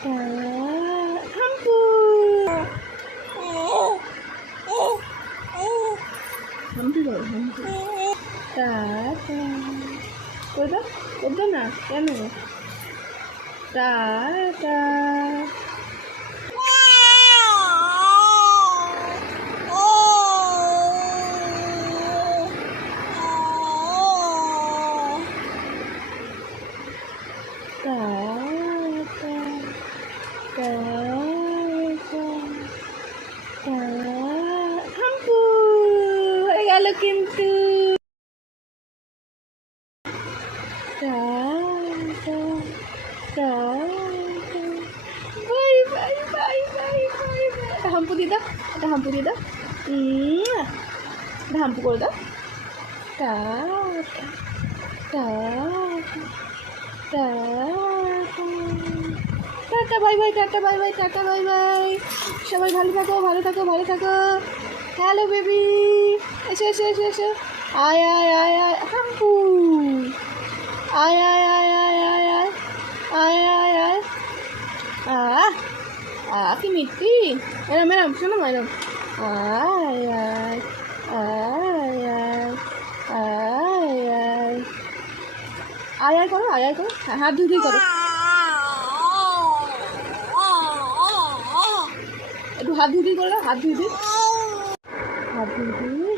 হাম্পু হাম্পি বলো হাম্পি টাটা করে দাও করবে না কেন টাটা হাম্পু হয়ে গেল কিন্তু bye bye bye bye bye একটা হাম্পু দিয়ে দাও একটা হাম্পু দিয়ে দাও একটা হাম্পু করে দাও tata bye bye tata bye bye tata bye bye সবাই ভালো থাকো ভালো থাকো ভালো থাকো হ্যালো বেবি এসে এসে এসে এসে আয় আয় আয় আয় হাম্পু আয় আয় আয় আয় আয় আয় আয় আয় আয় কি মিষ্টি ম্যাডাম ম্যাডাম শোনো ম্যাডাম আয় আয় আয় আয় আয় আয় আয় আয় করো আয় আয় করো হাত ধুই করো একটু হাত ধুই করে দাও হাত ধুই হাত ধুই